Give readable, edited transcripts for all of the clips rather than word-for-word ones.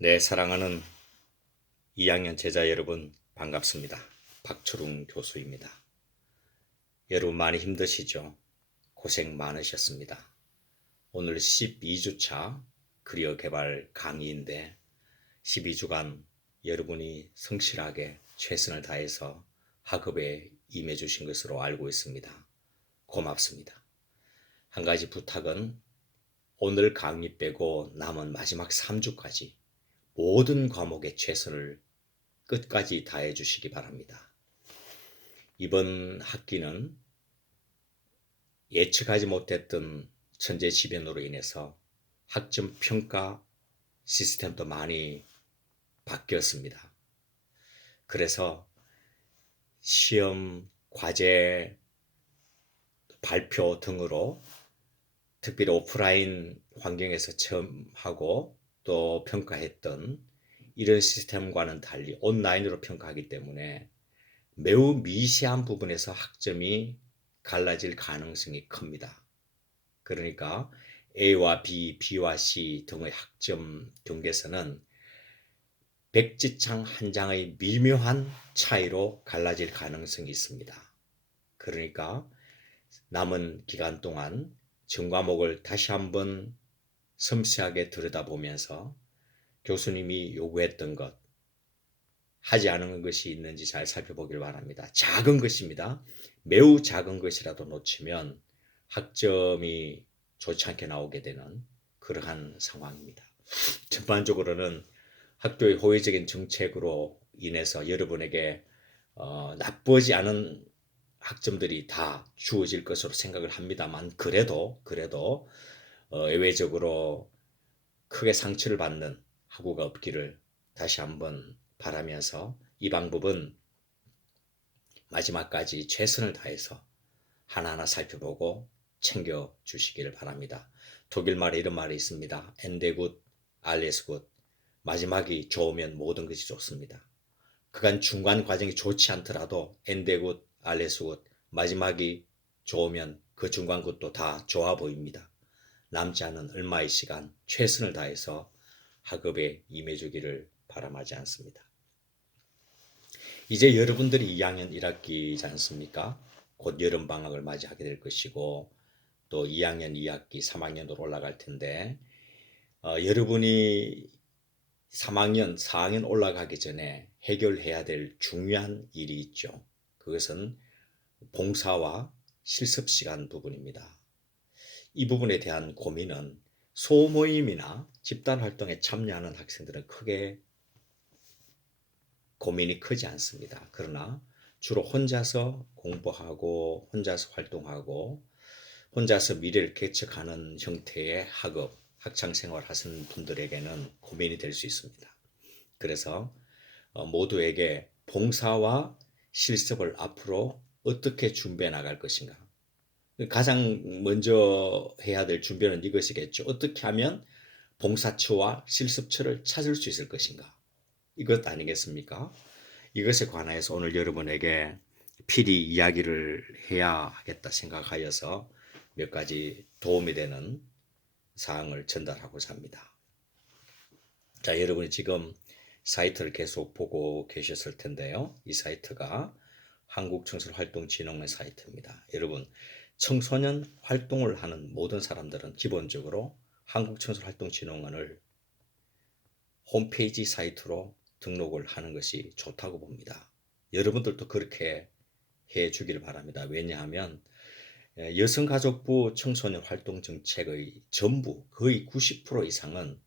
네, 사랑하는 2학년 제자 여러분 반갑습니다. 박철웅 교수입니다. 여러분 많이 힘드시죠? 고생 많으셨습니다. 오늘 12주차 그리어 개발 강의인데 12주간 여러분이 성실하게 최선을 다해서 학업에 임해 주신 것으로 알고 있습니다. 고맙습니다. 한 가지 부탁은 오늘 강의 빼고 남은 마지막 3주까지 모든 과목에 최선을 끝까지 다해 주시기 바랍니다. 이번 학기는 예측하지 못했던 천재지변으로 인해서 학점 평가 시스템도 많이 바뀌었습니다. 그래서 시험, 과제, 발표 등으로 특별히 오프라인 환경에서 체험하고 또 평가했던 이런 시스템과는 달리 온라인으로 평가하기 때문에 매우 미세한 부분에서 학점이 갈라질 가능성이 큽니다. 그러니까 A와 B, B와 C 등의 학점 경계선은 백지창 한 장의 미묘한 차이로 갈라질 가능성이 있습니다. 그러니까 남은 기간 동안 전 과목을 다시 한번 섬세하게 들여다보면서 교수님이 요구했던 것, 하지 않은 것이 있는지 잘 살펴보길 바랍니다. 작은 것입니다. 매우 작은 것이라도 놓치면 학점이 좋지 않게 나오게 되는 그러한 상황입니다. 전반적으로는 학교의 호의적인 정책으로 인해서 여러분에게 나쁘지 않은 학점들이 다 주어질 것으로 생각을 합니다만 그래도 예외적으로 크게 상처를 받는 학우가 없기를 다시 한번 바라면서 이 방법은 마지막까지 최선을 다해서 하나하나 살펴보고 챙겨 주시기를 바랍니다. 독일말에 이런 말이 있습니다. 엔데 굿, 알레스 굿. 마지막이 좋으면 모든 것이 좋습니다. 그간 중간 과정이 좋지 않더라도 엔데 굿, 알레스 굿. 마지막이 좋으면 그 중간 것도 다 좋아 보입니다. 남지 않은 얼마의 시간 최선을 다해서 학업에 임해주기를 바람하지 않습니다. 이제 여러분들이 2학년 1학기지 않습니까? 곧 여름방학을 맞이하게 될 것이고 또 2학년 2학기 3학년으로 올라갈 텐데 여러분이 3학년 4학년 올라가기 전에 해결해야 될 중요한 일이 있죠. 그것은 봉사와 실습 시간 부분입니다. 이 부분에 대한 고민은 소모임이나 집단 활동에 참여하는 학생들은 크게 고민이 크지 않습니다. 그러나 주로 혼자서 공부하고 혼자서 활동하고 혼자서 미래를 개척하는 형태의 학업, 학창생활 하시는 분들에게는 고민이 될 수 있습니다. 그래서 모두에게 봉사와 실습을 앞으로 어떻게 준비해 나갈 것인가. 가장 먼저 해야 될 준비는 이것이겠죠. 어떻게 하면 봉사처와 실습처를 찾을 수 있을 것인가. 이것 아니겠습니까? 이것에 관해서 오늘 여러분에게 필히 이야기를 해야 하겠다 생각하여서 몇 가지 도움이 되는 사항을 전달하고자 합니다. 자, 여러분이 지금 사이트를 계속 보고 계셨을 텐데요. 이 사이트가 한국청소년활동진흥원 사이트입니다. 여러분, 청소년 활동을 하는 모든 사람들은 기본적으로 한국청소년활동진흥원을 홈페이지 사이트로 등록을 하는 것이 좋다고 봅니다. 여러분들도 그렇게 해 주기를 바랍니다. 왜냐하면 여성가족부 청소년 활동 정책의 전부 거의 90% 이상은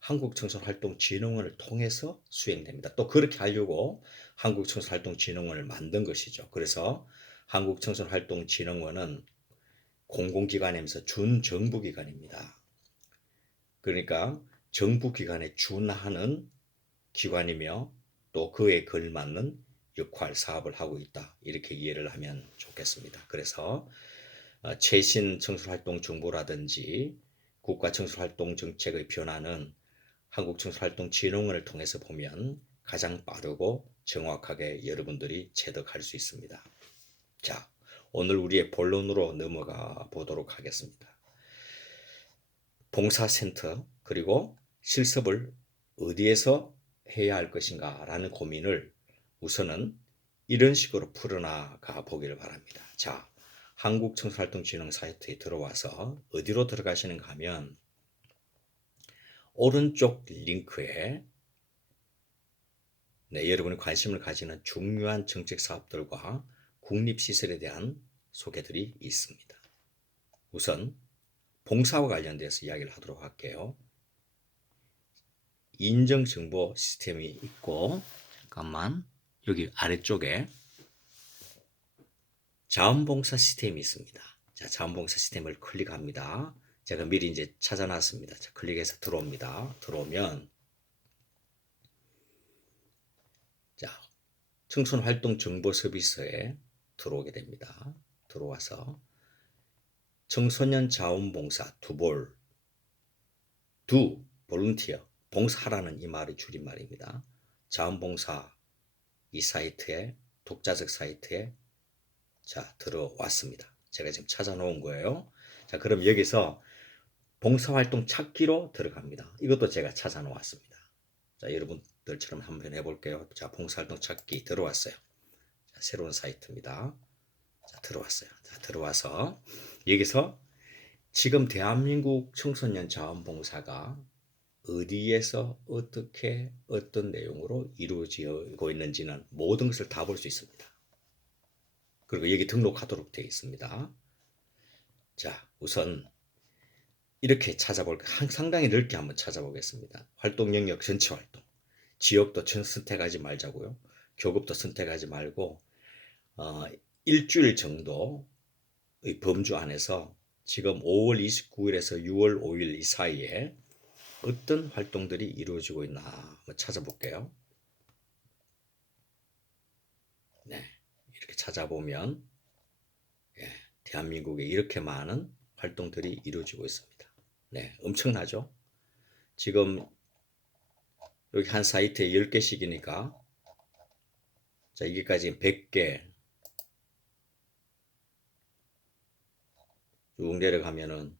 한국청소년활동진흥원을 통해서 수행됩니다. 또 그렇게 하려고 한국청소년활동진흥원을 만든 것이죠. 그래서 한국청소년활동진흥원은 공공기관이면서 준정부기관입니다. 그러니까 정부기관에 준하는 기관이며 또 그에 걸맞는 역할, 사업을 하고 있다. 이렇게 이해를 하면 좋겠습니다. 그래서 최신 청소년활동 정보라든지 국가청소년활동 정책의 변화는 한국청소년활동진흥원을 통해서 보면 가장 빠르고 정확하게 여러분들이 체득할 수 있습니다. 자, 오늘 우리의 본론으로 넘어가 보도록 하겠습니다. 봉사센터 그리고 실습을 어디에서 해야 할 것인가라는 고민을 우선은 이런 식으로 풀어나가 보기를 바랍니다. 자, 한국청소활동진흥 사이트에 들어와서 어디로 들어가시는가 하면 오른쪽 링크에 여러분이 관심을 가지는 중요한 정책 사업들과 국립시설에 대한 소개들이 있습니다. 우선 봉사와 관련돼서 이야기를 하도록 할게요. 인정정보 시스템이 있고, 잠깐만, 여기 아래쪽에 자원봉사 시스템이 있습니다. 자, 자원봉사 시스템을 클릭합니다. 제가 미리 이제 찾아놨습니다. 자, 클릭해서 들어옵니다. 들어오면 자, 청소년활동정보서비스에 들어오게 됩니다. 들어와서 청소년 자원봉사 볼런티어, 봉사하라는 이 말이 줄임말입니다. 자원봉사 이 사이트에, 독자적 사이트에 자, 들어왔습니다. 제가 지금 찾아놓은 거예요. 자, 그럼 여기서 봉사활동 찾기로 들어갑니다. 이것도 제가 찾아놓았습니다. 자, 여러분들처럼 한번 해볼게요. 자, 봉사활동 찾기 들어왔어요. 자, 새로운 사이트입니다. 자, 들어왔어요. 자, 들어와서 여기서 지금 대한민국 청소년 자원봉사가 어디에서 어떻게 어떤 내용으로 이루어지고 있는지는 모든 것을 다 볼 수 있습니다. 그리고 여기 등록하도록 되어 있습니다. 자, 우선 이렇게 상당히 넓게 한번 찾아보겠습니다. 활동 영역 전체 활동. 지역도 선택하지 말자고요. 교급도 선택하지 말고 일주일 정도의 범주 안에서 지금 5월 29일에서 6월 5일 이 사이에 어떤 활동들이 이루어지고 있나 한번 찾아볼게요. 네, 이렇게 찾아보면 대한민국에 이렇게 많은 활동들이 이루어지고 있습니다. 네, 엄청나죠? 지금 여기 한 사이트에 10개씩이니까 자, 여기까지 100개 쭉 내려가면은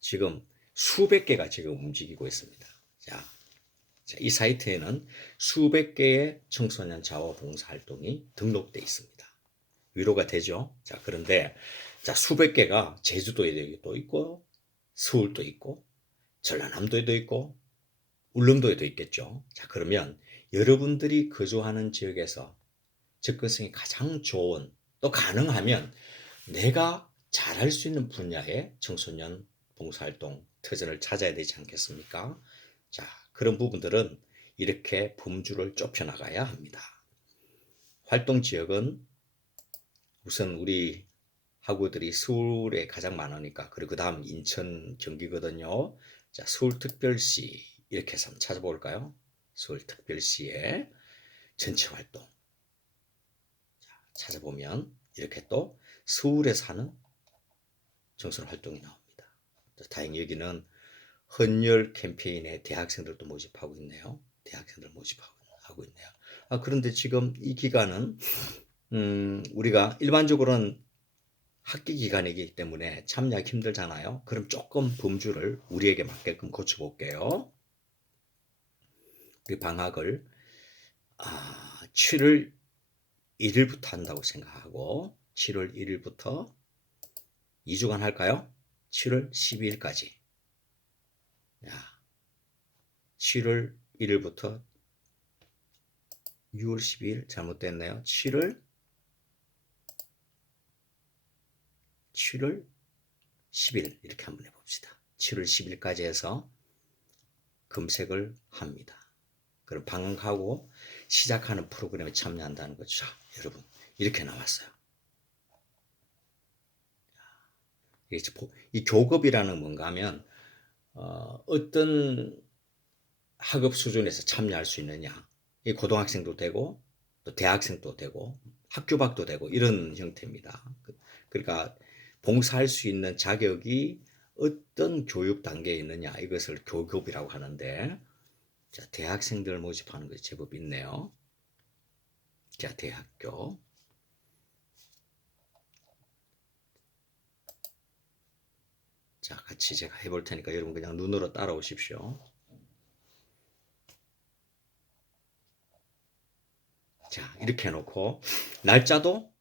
지금 수백 개가 지금 움직이고 있습니다. 자, 이 사이트에는 수백 개의 청소년 자원봉사 활동이 등록되어 있습니다. 위로가 되죠? 자, 그런데 자, 수백 개가 제주도에도 있고 서울도 있고 전라남도에도 있고 울릉도에도 있겠죠. 자, 그러면 여러분들이 거주하는 지역에서 접근성이 가장 좋은 또 가능하면 내가 잘할 수 있는 분야의 청소년 봉사활동 터전을 찾아야 되지 않겠습니까? 자, 그런 부분들은 이렇게 범주를 좁혀 나가야 합니다. 활동 지역은 우선 우리 학우들이 서울에 가장 많으니까 그리고 그 다음 인천 경기거든요. 자, 서울특별시 이렇게 해서 한번 찾아볼까요? 서울특별시의 전체 활동 자, 찾아보면 이렇게 또 서울에 사는 청소년 활동이 나옵니다. 다행히 여기는 헌혈 캠페인에 대학생들도 모집하고 있네요. 대학생들 모집하고 있네요. 그런데 지금 이 기간은 우리가 일반적으로는 학기 기간이기 때문에 참여하기 힘들잖아요. 그럼 조금 범주를 우리에게 맞게끔 고쳐볼게요. 우리 방학을 7월 1일부터 한다고 생각하고 7월 1일부터 2주간 할까요? 7월 12일까지 7월 1일부터 6월 12일 잘못됐네요. 7월 10일 이렇게 한번 해봅시다. 7월 10일까지 해서 검색을 합니다. 그럼 방학하고 시작하는 프로그램에 참여한다는 거죠. 여러분 이렇게 나왔어요. 이 교급이라는 뭔가 하면 어떤 학업 수준에서 참여할 수 있느냐. 이 고등학생도 되고 또 대학생도 되고 학교 밖도 되고 이런 형태입니다. 그러니까 봉사할 수 있는 자격이 어떤 교육 단계에 있느냐 이것을 교급이라고 하는데 자, 대학생들 모집하는 것이 제법 있네요. 자, 대학교 자, 같이 제가 해볼 테니까 여러분 그냥 눈으로 따라오십시오. 자, 이렇게 해놓고 날짜도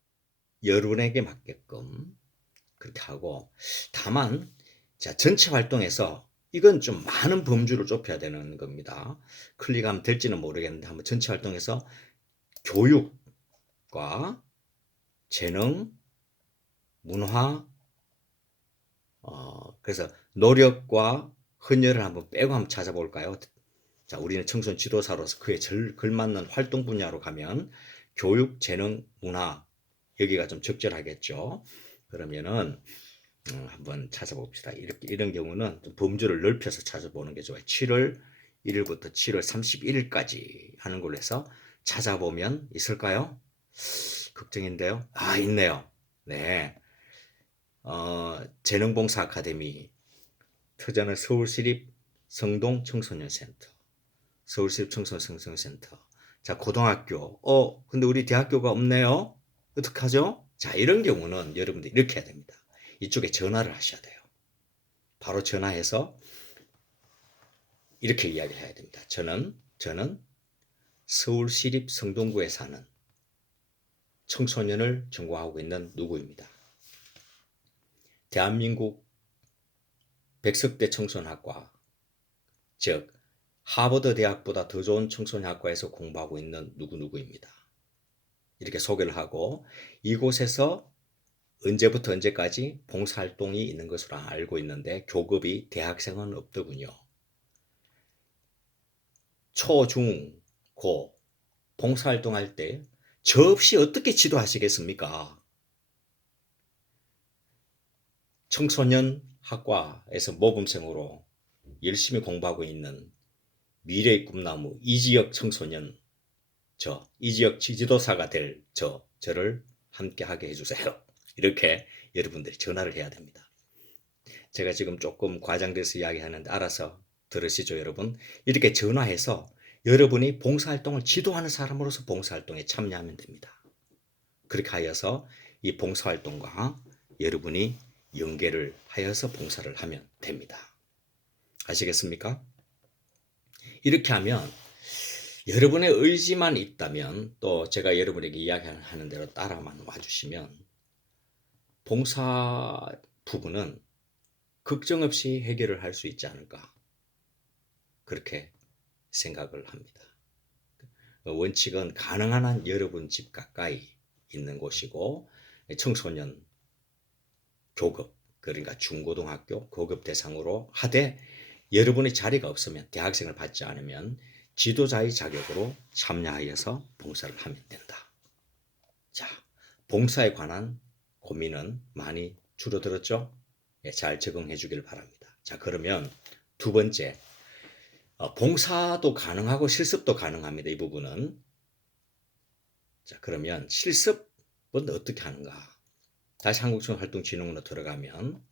여러분에게 맞게끔 그렇게 하고, 다만 자, 전체 활동에서 이건 좀 많은 범주를 좁혀야 되는 겁니다. 클릭하면 될지는 모르겠는데 한번 전체 활동에서 교육과 재능, 문화, 그래서 노력과 헌혈을 한번 빼고 한번 찾아볼까요? 자, 우리는 청소년 지도사로서 그에 걸맞는 활동 분야로 가면 교육, 재능, 문화 여기가 좀 적절하겠죠. 그러면은 한번 찾아봅시다. 이런 경우는 좀 범주를 넓혀서 찾아보는 게 좋아요. 7월 1일부터 7월 31일까지 하는 걸로 해서 찾아보면 있을까요? 걱정인데요. 아, 있네요. 네. 재능봉사 아카데미, 터전은 서울시립 성동 청소년센터, 서울시립 청소년 청소년센터. 자, 고등학교. 근데 우리 대학교가 없네요. 어떡하죠? 자, 이런 경우는 여러분들 이렇게 해야 됩니다. 이쪽에 전화를 하셔야 돼요. 바로 전화해서 이렇게 이야기를 해야 됩니다. 저는 서울시립 성동구에 사는 청소년을 전공하고 있는 누구입니다. 대한민국 100석대 청소년학과, 즉 하버드 대학보다 더 좋은 청소년학과에서 공부하고 있는 누구누구입니다. 이렇게 소개를 하고 이곳에서 언제부터 언제까지 봉사활동이 있는 것으로 알고 있는데 교급이 대학생은 없더군요. 초, 중, 고 봉사활동할 때 저 없이 어떻게 지도하시겠습니까? 청소년 학과에서 모범생으로 열심히 공부하고 있는 미래의 꿈나무 이지혁 청소년, 이 지역 지도사가 될 저를 함께 하게 해주세요. 이렇게 여러분들이 전화를 해야 됩니다. 제가 지금 조금 과장돼서 이야기하는데 알아서 들으시죠, 여러분? 이렇게 전화해서 여러분이 봉사활동을 지도하는 사람으로서 봉사활동에 참여하면 됩니다. 그렇게 하여서 이 봉사활동과 여러분이 연계를 하여서 봉사를 하면 됩니다. 아시겠습니까? 이렇게 하면 여러분의 의지만 있다면, 또 제가 여러분에게 이야기하는 대로 따라만 와주시면 봉사 부분은 걱정 없이 해결을 할 수 있지 않을까, 그렇게 생각을 합니다. 원칙은 가능한 한 여러분 집 가까이 있는 곳이고, 청소년 교급, 그러니까 중고등학교 고급 대상으로 하되, 여러분의 자리가 없으면, 대학생을 받지 않으면 지도자의 자격으로 참여하여서 봉사를 하면 된다. 자, 봉사에 관한 고민은 많이 줄어들었죠? 예, 잘 적응해 주길 바랍니다. 자, 그러면 두 번째, 봉사도 가능하고 실습도 가능합니다. 이 부분은. 자, 그러면 실습은 어떻게 하는가? 다시 한국청소년활동진흥원으로 들어가면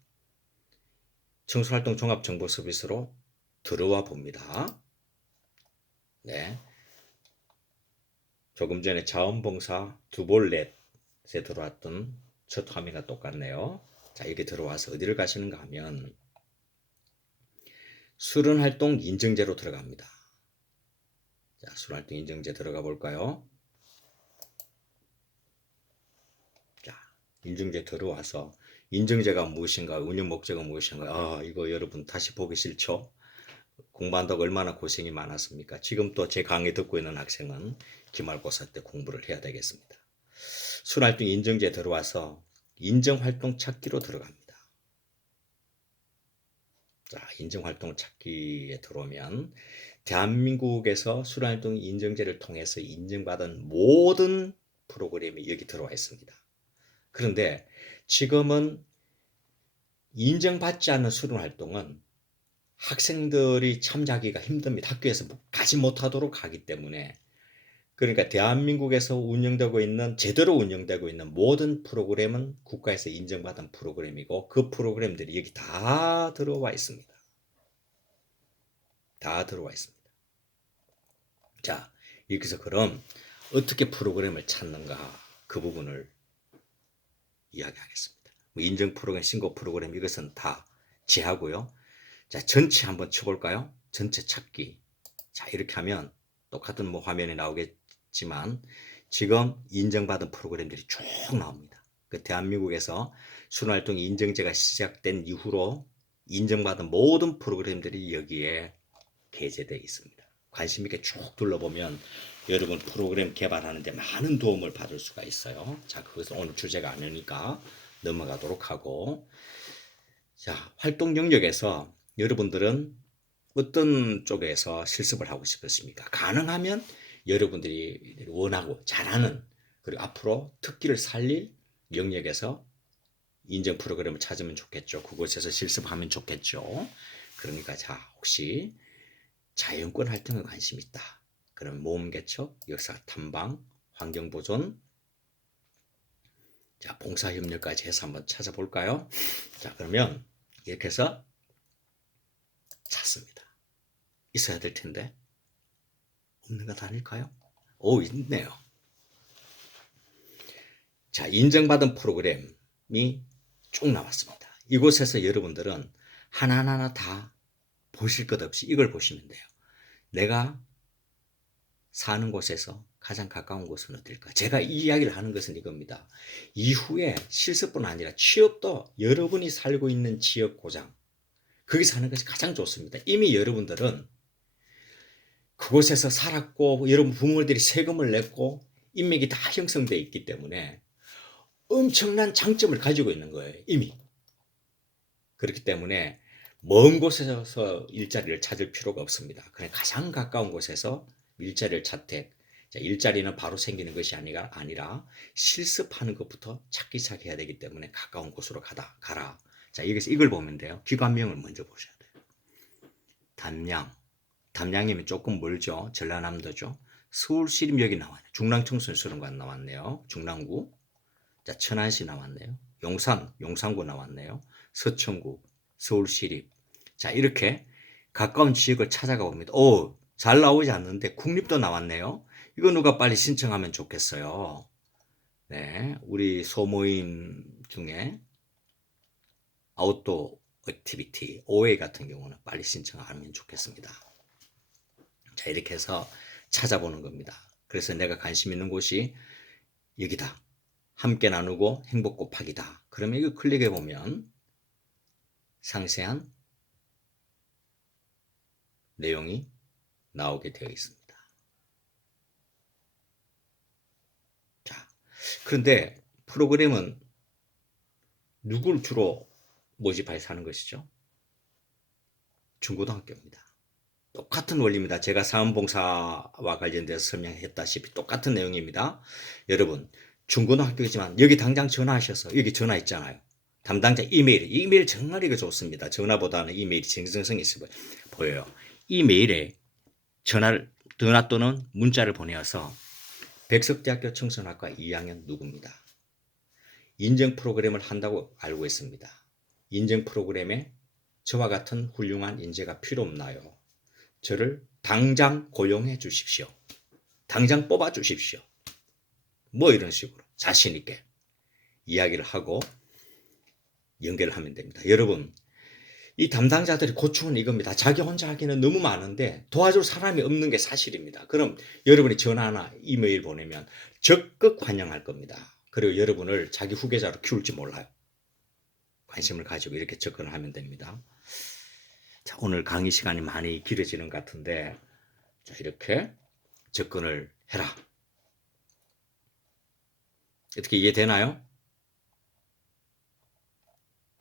청소년활동 종합정보 서비스로 들어와 봅니다. 네. 조금 전에 자원봉사 두볼넷에 들어왔던 첫 화면과 똑같네요. 자, 여기 들어와서 어디를 가시는가 하면 수련활동 인증제로 들어갑니다. 자, 수련활동 인증제 들어가 볼까요? 자, 인증제 들어와서 인증제가 무엇인가, 운영 목적은 무엇인가. 이거 여러분 다시 보기 싫죠? 공부한다고 얼마나 고생이 많았습니까? 지금 또 제 강의 듣고 있는 학생은 기말고사 때 공부를 해야 되겠습니다. 수련활동 인증제 들어와서 인증활동 찾기로 들어갑니다. 자, 인증활동 찾기에 들어오면 대한민국에서 수련활동 인증제를 통해서 인증받은 모든 프로그램이 여기 들어와 있습니다. 그런데 지금은 인정받지 않는 수련활동은 학생들이 참여하기가 힘듭니다. 학교에서 가지 못하도록 하기 때문에. 그러니까 대한민국에서 운영되고 있는, 제대로 운영되고 있는 모든 프로그램은 국가에서 인정받은 프로그램이고, 그 프로그램들이 여기 다 들어와 있습니다. 다 들어와 있습니다. 자, 여기서 그럼 어떻게 프로그램을 찾는가, 그 부분을 이야기하겠습니다. 인증 프로그램, 신고 프로그램, 이것은 다 제하고요. 자, 전체 한번 쳐볼까요? 전체 찾기. 자, 이렇게 하면 똑같은 화면이 나오겠지만 지금 인정받은 프로그램들이 쭉 나옵니다. 그 대한민국에서 수능활동 인증제가 시작된 이후로 인정받은 모든 프로그램들이 여기에 게재되어 있습니다. 관심 있게 쭉 둘러보면 여러분 프로그램 개발하는 데 많은 도움을 받을 수가 있어요. 자, 그것은 오늘 주제가 아니니까 넘어가도록 하고, 자, 활동 영역에서 여러분들은 어떤 쪽에서 실습을 하고 싶으십니까? 가능하면 여러분들이 원하고 잘하는, 그리고 앞으로 특기를 살릴 영역에서 인증 프로그램을 찾으면 좋겠죠. 그곳에서 실습하면 좋겠죠. 그러니까 자, 혹시 자연권 활동에 관심 있다. 그럼 모험 개척, 역사 탐방, 환경 보존, 자, 봉사 협력까지 해서 한번 찾아볼까요? 자, 그러면 이렇게 해서 찾습니다. 있어야 될 텐데 없는 것 아닐까요? 오, 있네요. 자, 인정받은 프로그램이 쭉 나왔습니다. 이곳에서 여러분들은 하나하나 다 보실 것 없이 이걸 보시면 돼요. 내가 사는 곳에서 가장 가까운 곳은 어딜까? 제가 이 이야기를 하는 것은 이겁니다. 이후에 실습뿐 아니라 취업도 여러분이 살고 있는 지역 고장, 거기 사는 것이 가장 좋습니다. 이미 여러분들은 그곳에서 살았고 여러분 부모들이 세금을 냈고 인맥이 다 형성되어 있기 때문에 엄청난 장점을 가지고 있는 거예요. 이미. 그렇기 때문에 먼 곳에서 일자리를 찾을 필요가 없습니다. 그냥 가장 가까운 곳에서 일자리를 찾되, 일자리는 바로 생기는 것이 아니라 실습하는 것부터 찾기 시작해야 되기 때문에 가까운 곳으로 가라. 자, 여기서 이걸 보면 돼요. 기관명을 먼저 보셔야 돼요. 담양이면 조금 멀죠. 전라남도죠. 서울시립 나와요. 중랑청소년수련관 나왔네요. 중랑구. 자, 천안시 나왔네요. 용산구 나왔네요. 서천구, 서울시립. 자, 이렇게 가까운 지역을 찾아가 봅니다. 오, 잘 나오지 않는데 국립도 나왔네요. 이거 누가 빨리 신청하면 좋겠어요. 네, 우리 소모임 중에 아웃도어 액티비티, OA 같은 경우는 빨리 신청하면 좋겠습니다. 자, 이렇게 해서 찾아보는 겁니다. 그래서 내가 관심 있는 곳이 여기다. 함께 나누고 행복 곱하기다. 그러면 이거 클릭해 보면 상세한 내용이 나오게 되어 있습니다. 자, 그런데 프로그램은 누굴 주로 모집해서 하는 것이죠? 중고등학교입니다. 똑같은 원리입니다. 제가 사원봉사와 관련돼서 설명했다시피 똑같은 내용입니다. 여러분, 중고등학교이지만 여기 당장 전화하셔서 여기 전화 있잖아요. 담당자 이메일 정말 이거 좋습니다. 전화보다는 이메일이 정성성이 있어 보여요. 이메일에 전화 또는 문자를 보내어서 백석대학교 청소년학과 2학년 누구입니다. 인증 프로그램을 한다고 알고 있습니다. 인증 프로그램에 저와 같은 훌륭한 인재가 필요 없나요? 저를 당장 고용해 주십시오. 당장 뽑아 주십시오. 뭐 이런 식으로 자신 있게 이야기를 하고 연결을 하면 됩니다. 여러분, 이 담당자들이 고충은 이겁니다. 자기 혼자 하기는 너무 많은데 도와줄 사람이 없는 게 사실입니다. 그럼 여러분이 전화나 이메일 보내면 적극 환영할 겁니다. 그리고 여러분을 자기 후계자로 키울지 몰라요. 관심을 가지고 이렇게 접근을 하면 됩니다. 자, 오늘 강의 시간이 많이 길어지는 것 같은데, 자, 이렇게 접근을 해라. 어떻게 이해되나요?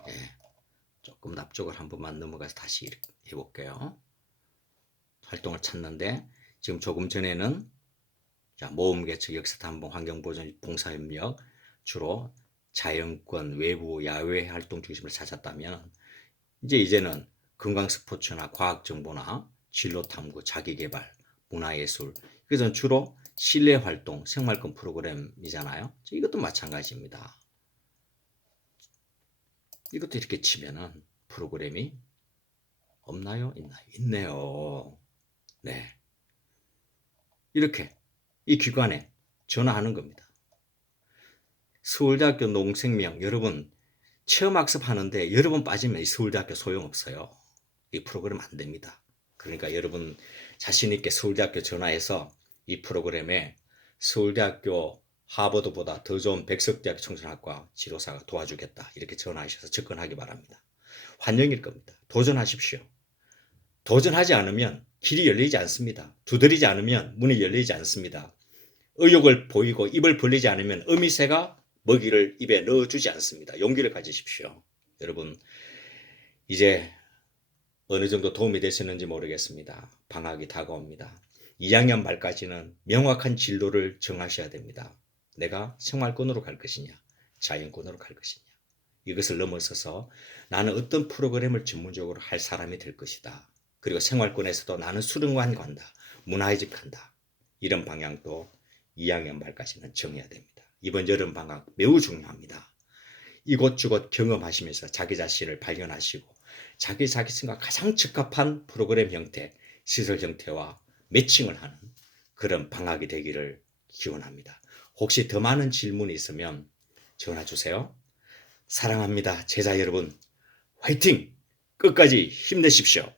네, 조금 앞쪽을 한 번만 넘어가서 다시 해볼게요. 활동을 찾는데 지금 조금 전에는 자, 모험 개척, 역사 탐방, 환경 보존, 봉사 협력 주로 자연권, 외부, 야외 활동 중심을 찾았다면 이제는 건강 스포츠나 과학 정보나 진로 탐구, 자기 개발, 문화예술, 이것은 주로 실내 활동, 생활권 프로그램이잖아요. 이것도 마찬가지입니다. 이것도 이렇게 치면은 프로그램이 없나요? 있나요? 있네요. 네. 이렇게 이 기관에 전화하는 겁니다. 서울대학교 농생명, 여러분 체험학습 하는데 여러분 빠지면 이 서울대학교 소용없어요. 이 프로그램 안 됩니다. 그러니까 여러분 자신 있게 서울대학교 전화해서 이 프로그램에 서울대학교 하버드보다 더 좋은 백석대학 청소년학과 지도사가 도와주겠다. 이렇게 전화하셔서 접근하기 바랍니다. 환영일 겁니다. 도전하십시오. 도전하지 않으면 길이 열리지 않습니다. 두드리지 않으면 문이 열리지 않습니다. 의욕을 보이고 입을 벌리지 않으면 어미새가 먹이를 입에 넣어주지 않습니다. 용기를 가지십시오. 여러분, 이제 어느 정도 도움이 되셨는지 모르겠습니다. 방학이 다가옵니다. 2학년 말까지는 명확한 진로를 정하셔야 됩니다. 내가 생활권으로 갈 것이냐, 자연권으로 갈 것이냐. 이것을 넘어서서 나는 어떤 프로그램을 전문적으로 할 사람이 될 것이다. 그리고 생활권에서도 나는 수련관 간다, 문화의 집 간다. 이런 방향도 2학년 말까지는 정해야 됩니다. 이번 여름 방학 매우 중요합니다. 이곳저곳 경험하시면서 자기 자신을 발견하시고 자기 자신과 가장 적합한 프로그램 형태, 시설 형태와 매칭을 하는 그런 방학이 되기를 기원합니다. 혹시 더 많은 질문이 있으면 전화 주세요. 사랑합니다. 제자 여러분, 화이팅! 끝까지 힘내십시오.